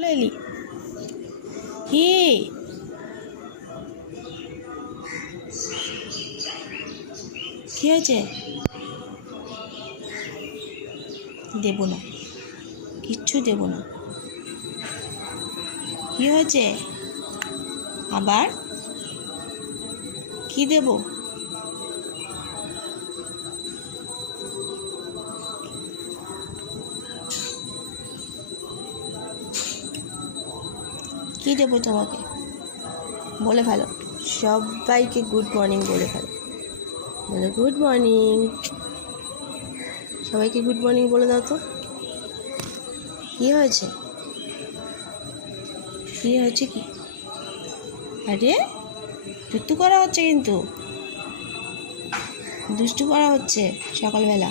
চলে এলি? কি কি হয়েছে? দেব না, কিচ্ছু দেব না। কি হয়েছে আবার? কি দেব? কি দেবো তোমাকে? বলে ফেলো, সবাইকে গুড মর্নিং বলে ফেলো। বলে গুড মর্নিং, সবাইকে গুড মর্নিং বলে দাও তো। কি হয়েছে? কি হয়েছে কি? আরে দুষ্টু করা হচ্ছে, কিন্তু দুষ্টু করা হচ্ছে সকালবেলা।